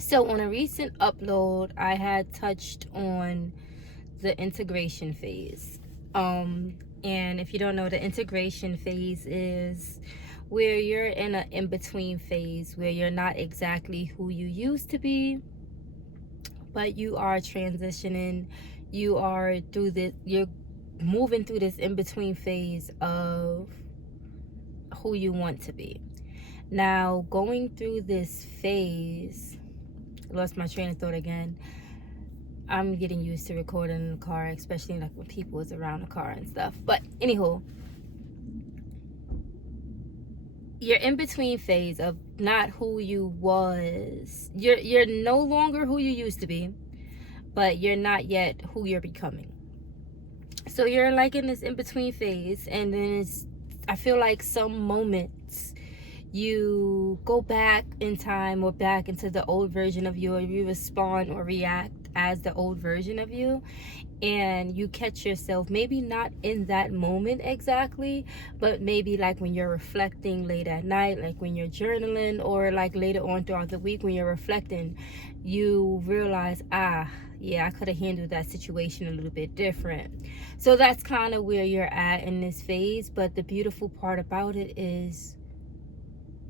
So on a recent upload, I had touched on the integration phase. And if you don't know, the integration phase is where you're in an in-between phase where you're not exactly who you used to be, but you are transitioning. You are through this, you're moving through this in-between phase of who you want to be. Now, going through this phase, lost my train of thought again. I'm getting used to recording in the car, especially like when people is around the car and stuff. But anywho, you're in between phase of not who you was. You're no longer who you used to be, but you're not yet who you're becoming. So you're like in this in between phase, and then I feel like some moments you go back in time or back into the old version of you, or you respond or react as the old version of you, and you catch yourself maybe not in that moment exactly, but maybe like when you're reflecting late at night, like when you're journaling, or like later on throughout the week when you're reflecting, you realize, yeah, I could have handled that situation a little bit different. So that's kind of where you're at in this phase. But the beautiful part about it is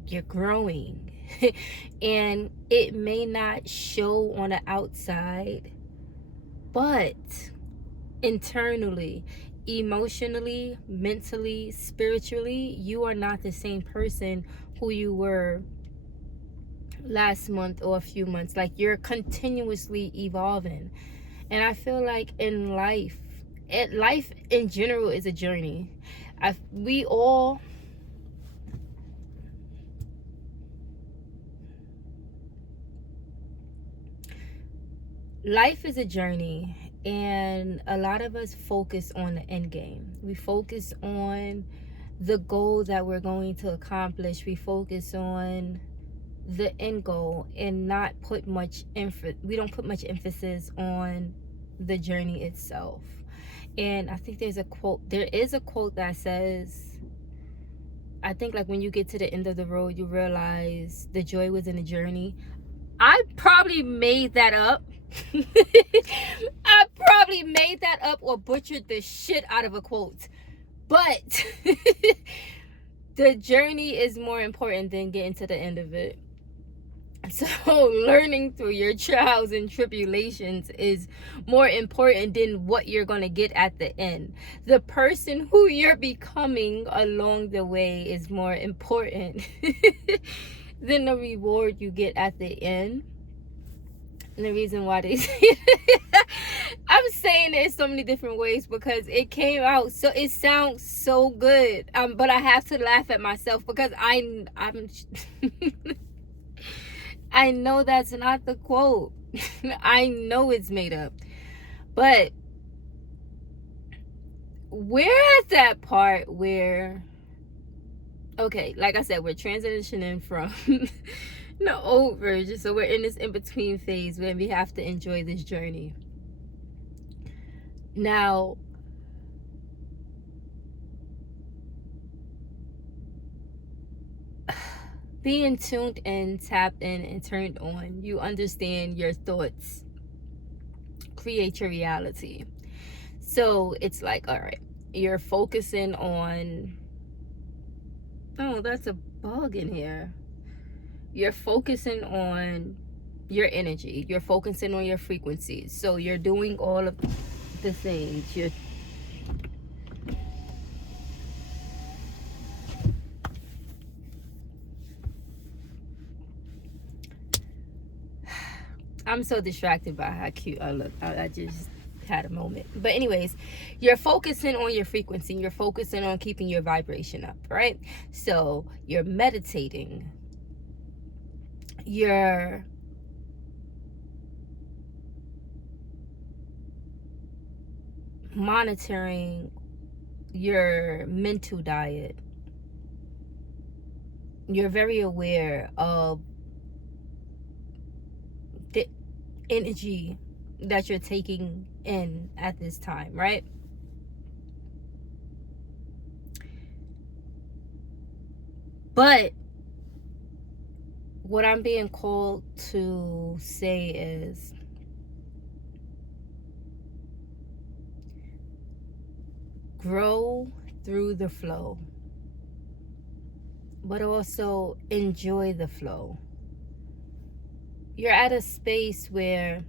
you're growing. And it may not show on the outside, but internally, emotionally, mentally, spiritually, you are not the same person who you were last month or a few months. Like, you're continuously evolving. And I feel like in life, life in general is a journey. We all, life is a journey, and a lot of us focus on the end game. We focus on the goal that we're going to accomplish. We focus on the end goal and not put much we don't put much emphasis on the journey itself. And I think there is a quote that says, I think, like, when you get to the end of the road, you realize the joy was in the journey. I probably made that up. I probably made that up or butchered the shit out of a quote. But the journey is more important than getting to the end of it. So learning through your trials and tribulations is more important than what you're going to get at the end. The person who you're becoming along the way is more important than the reward you get at the end. And the reason why they say I'm saying it in so many different ways because it came out so, it sounds so good, but I have to laugh at myself because I'm I know that's not the quote. I know it's made up. But we're at that part where, okay, like I said, we're transitioning from the old version. So we're in this in-between phase where we have to enjoy this journey. Now, being tuned in, tapped in, and turned on, you understand your thoughts create your reality. So it's like, all right, you're focusing on, oh, that's a bug in here. You're focusing on your energy. You're focusing on your frequencies. So you're doing all of the things. I'm so distracted by how cute I look. I just had a moment. But anyways, you're focusing on your frequency. You're focusing on keeping your vibration up, right? So you're meditating. You're monitoring your mental diet. You're very aware of the energy that you're taking in at this time, right? But what I'm being called to say is, grow through the flow, but also enjoy the flow. You're at a space where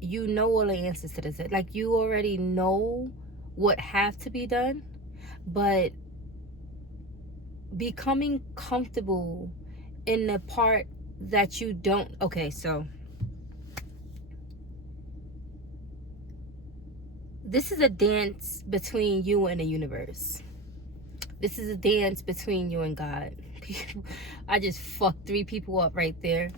you know all the answers to this. Like, you already know what have to be done, but becoming comfortable in the part that you don't. Okay, so this is a dance between you and the universe. This is a dance between you and God. I just fucked 3 people up right there.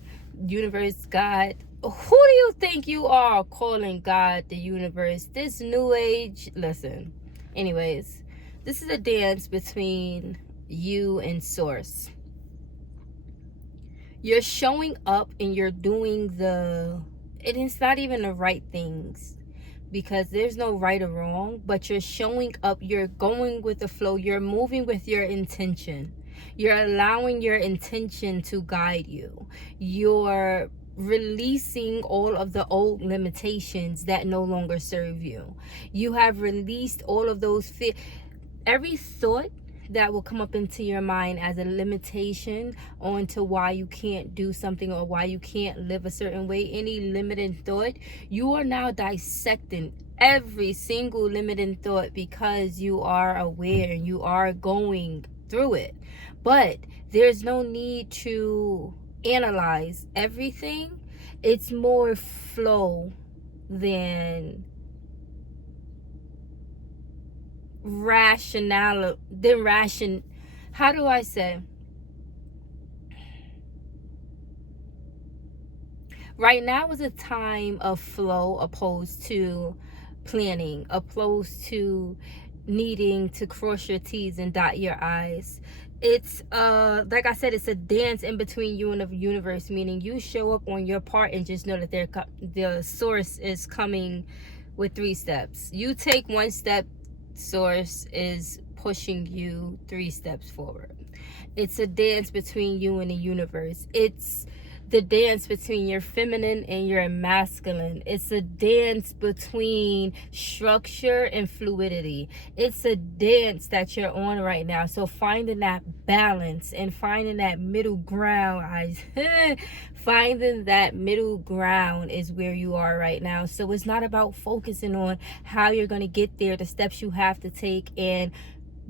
Universe, God. Who do you think you are calling God, the universe? This new age. Listen. Anyways, this is a dance between you and source. You're showing up and you're doing it's not even the right things, because there's no right or wrong, but you're showing up, you're going with the flow, you're moving with your intention. You're allowing your intention to guide you. You're releasing all of the old limitations that no longer serve you. You have released all of those every thought that will come up into your mind as a limitation onto why you can't do something or why you can't live a certain way. Any limiting thought, you are now dissecting every single limiting thought, because you are aware and you are going through it. But there's no need to analyze everything. It's more flow than how do I say? Right now is a time of flow, opposed to planning, opposed to needing to cross your T's and dot your I's. It's like I said, it's a dance in between you and the universe, meaning you show up on your part and just know that the source is coming with 3 steps. You take 1 step, source is pushing you 3 steps forward. It's a dance between you and the universe. It's the dance between your feminine and your masculine. It's a dance between structure and fluidity. It's a dance that you're on right now. So finding that balance and finding that middle ground, finding that middle ground is where you are right now. So it's not about focusing on how you're going to get there, the steps you have to take, and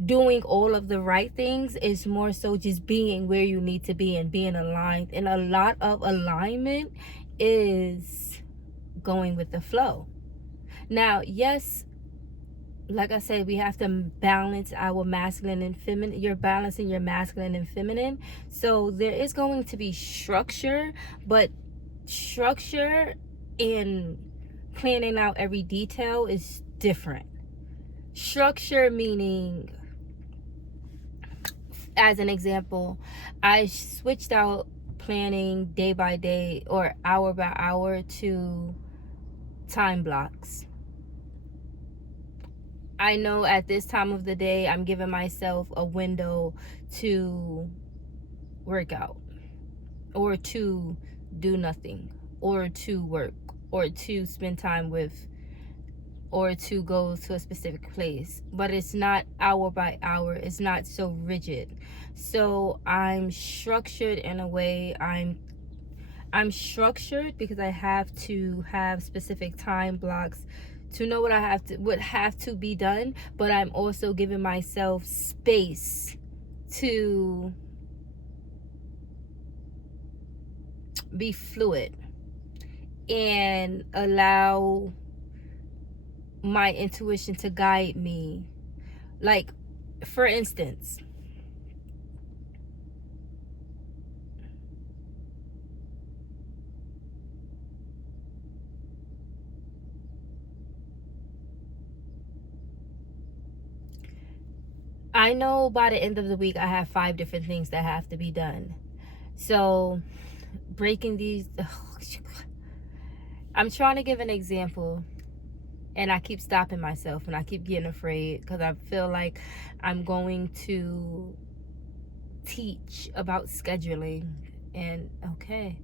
doing all of the right things. Is more so just being where you need to be and being aligned. And a lot of alignment is going with the flow. Now, yes, like I said, we have to balance our masculine and feminine. You're balancing your masculine and feminine. So there is going to be structure, but structure in planning out every detail is different. Structure meaning, as an example, I switched out planning day by day or hour by hour to time blocks. I know at this time of the day, I'm giving myself a window to work out, or to do nothing, or to work, or to spend time with, or to go to a specific place. But it's not hour by hour. It's not so rigid. So I'm structured in a way. I'm structured because I have to have specific time blocks to know what would have to be done, but I'm also giving myself space to be fluid and allow my intuition to guide me. Like, for instance, I know by the end of the week I have 5 different things that have to be done. So breaking these, I'm trying to give an example, and I keep stopping myself and I keep getting afraid because I feel like I'm going to teach about scheduling. And okay,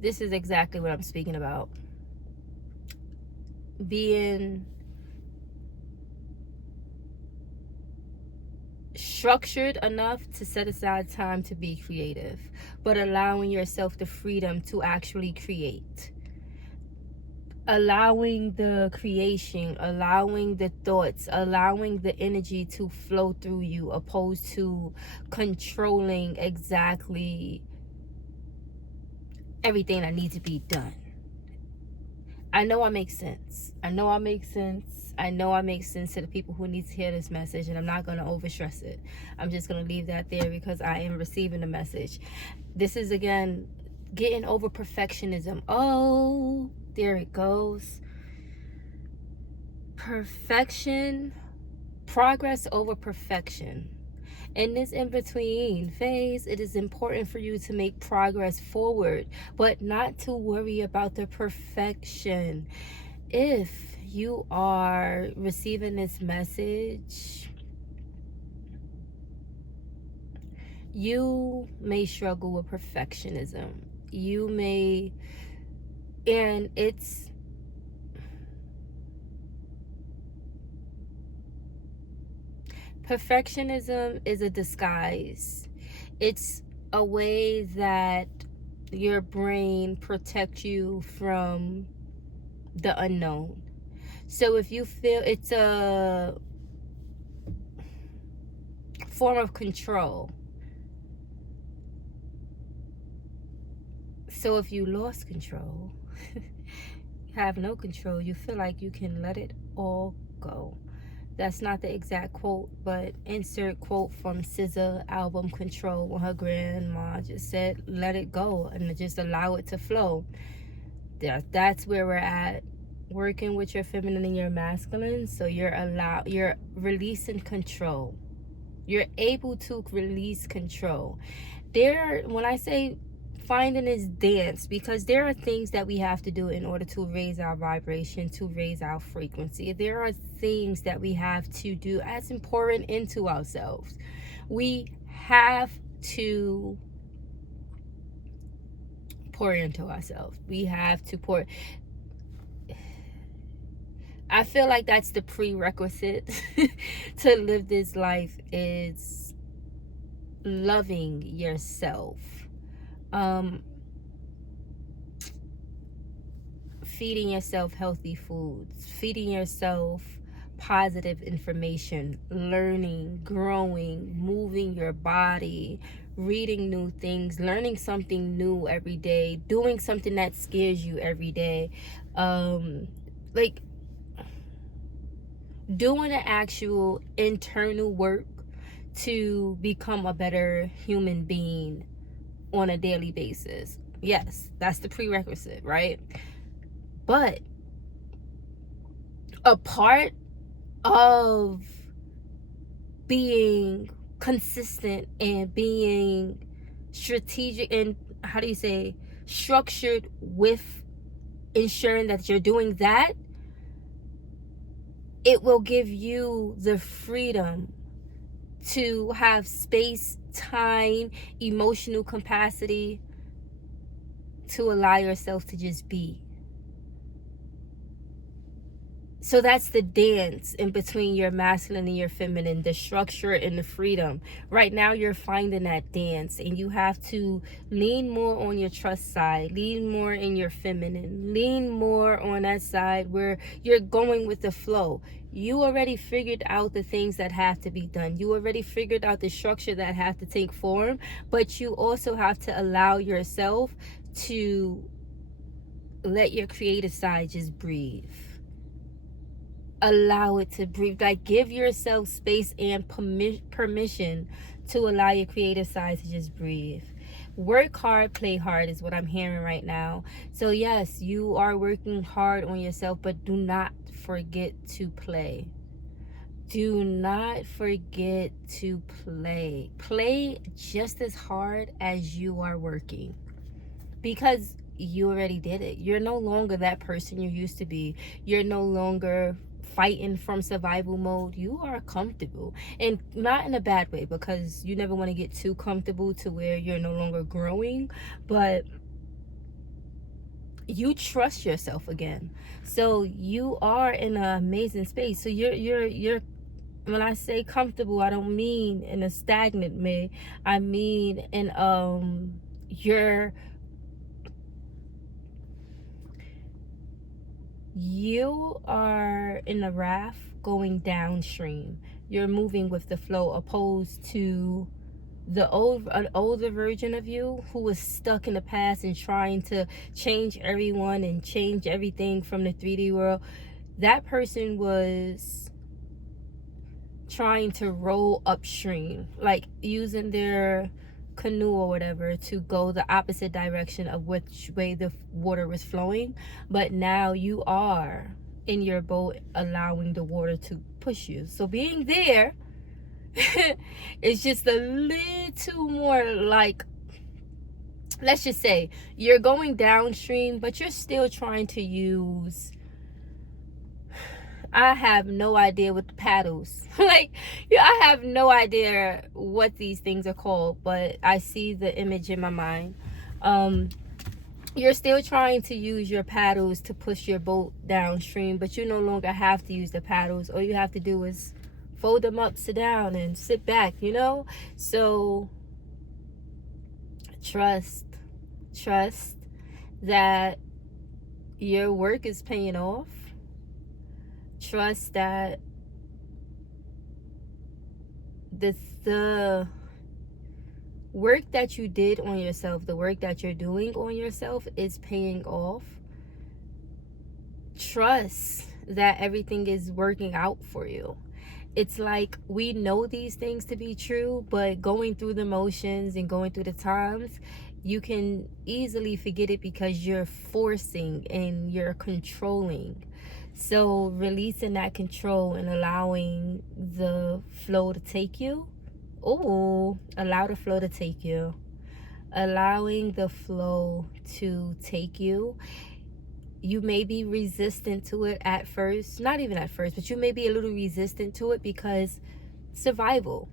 this is exactly what I'm speaking about. Being structured enough to set aside time to be creative, but allowing yourself the freedom to actually create. Allowing the creation, allowing the thoughts, allowing the energy to flow through you, opposed to controlling exactly everything that needs to be done. I know I make sense. I know I make sense. I know I make sense to the people who need to hear this message, and I'm not going to overstress it. I'm just going to leave that there because I am receiving the message. This is, again, getting over perfectionism. Oh, there it goes. Perfection, progress over perfection. In this in-between phase, it is important for you to make progress forward, but not to worry about the perfection. If you are receiving this message, you may struggle with perfectionism. You may, and it's perfectionism is a disguise. It's a way that your brain protects you from the unknown. So if you feel, it's a form of control. So if you lost control, have no control, you feel like you can let it all go. That's not the exact quote, but insert quote from SZA album Control, when her grandma just said, let it go and just allow it to flow. That's where we're at, working with your feminine and your masculine. So you're releasing control. You're able to release control. When I say finding this dance, because there are things that we have to do in order to raise our vibration, to raise our frequency. There are things that we have to do as important into ourselves. We have to pour into ourselves. We have to pour. I feel like that's the prerequisite to live this life, is loving yourself. Feeding yourself healthy foods, feeding yourself positive information, learning, growing, moving your body, reading new things, learning something new every day, doing something that scares you every day, like doing the actual internal work to become a better human being on a daily basis. Yes, that's the prerequisite, right? But a part of being consistent and being strategic and, how do you say, structured with ensuring that you're doing that, it will give you the freedom to have space, time, emotional capacity to allow yourself to just be. So that's the dance in between your masculine and your feminine, the structure and the freedom. Right now you're finding that dance, and you have to lean more on your trust side, lean more in your feminine, lean more on that side where you're going with the flow. You already figured out the things that have to be done. You already figured out the structure that have to take form, but you also have to allow yourself to let your creative side just breathe. Allow it to breathe. Like, give yourself space and permission to allow your creative side to just breathe. Work hard, play hard is what I'm hearing right now. So yes, you are working hard on yourself, but do not forget to play. Do not forget to play. Play just as hard as you are working, because you already did it. You're no longer that person you used to be. You're no longer fighting from survival mode. You are comfortable, and not in a bad way, because you never want to get too comfortable to where you're no longer growing, but you trust yourself again. So you are in an amazing space. So you're when I say comfortable, I don't mean in a stagnant way. I mean in you're you are in a raft going downstream. You're moving with the flow, opposed to an older version of you who was stuck in the past and trying to change everyone and change everything from the 3D world. That person was trying to roll upstream, like using their canoe or whatever to go the opposite direction of which way the water was flowing. But now you are in your boat, allowing the water to push you. So being there it's just a little more like, let's just say you're going downstream, but you're still trying to use, I have no idea what the paddles like, yeah, I have no idea what these things are called, but I see the image in my mind. You're still trying to use your paddles to push your boat downstream, but you no longer have to use the paddles. All you have to do is fold them up, sit down, and sit back, you know? So trust that your work is paying off. Trust that the work that you did on yourself, the work that you're doing on yourself is paying off. Trust that everything is working out for you. It's like, we know these things to be true, but going through the motions and going through the times, you can easily forget it because you're forcing and you're controlling. So releasing that control and allowing the flow to take you. Oh, allow the flow to take you. Allowing the flow to take you. You may be resistant to it at first, not even at first, but you may be a little resistant to it because survival.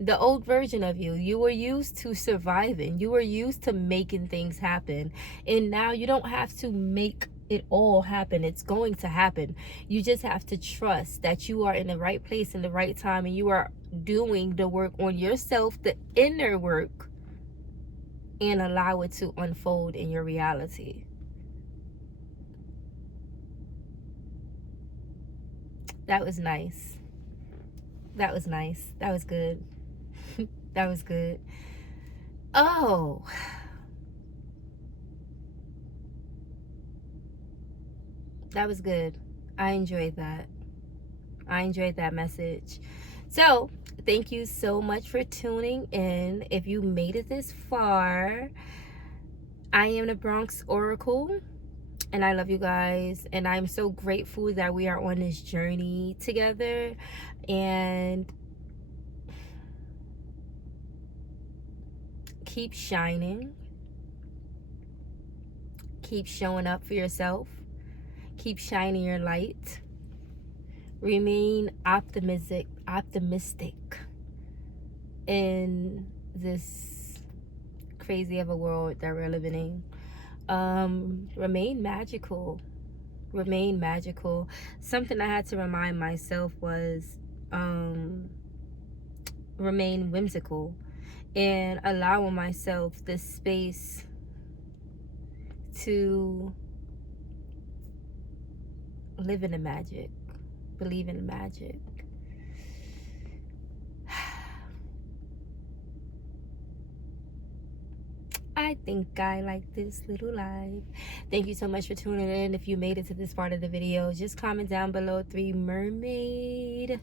The old version of you were used to surviving. You were used to making things happen. And now you don't have to make it all happen. It's going to happen. You just have to trust that you are in the right place in the right time, and you are doing the work on yourself, the inner work, and allow it to unfold in your reality. That was nice. That was nice. That was good. That was good. Oh, that was good. I enjoyed that. I enjoyed that message. So thank you so much for tuning in. If you made it this far, I am the Bronx Oracle, and I love you guys, and I'm so grateful that we are on this journey together. And keep shining, keep showing up for yourself, keep shining your light, remain optimistic in this crazy of a world that we're living in. Remain magical. Something I had to remind myself was remain whimsical, and allowing myself this space to live in the magic, believe in the magic. I think I like this little live. Thank you so much for tuning in. If you made it to this part of the video, just comment down below 3 mermaid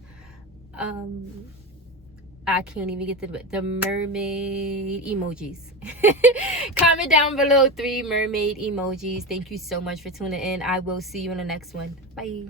I can't even get the mermaid emojis. Comment down below 3 mermaid emojis. Thank you so much for tuning in. I will see you in the next one. Bye.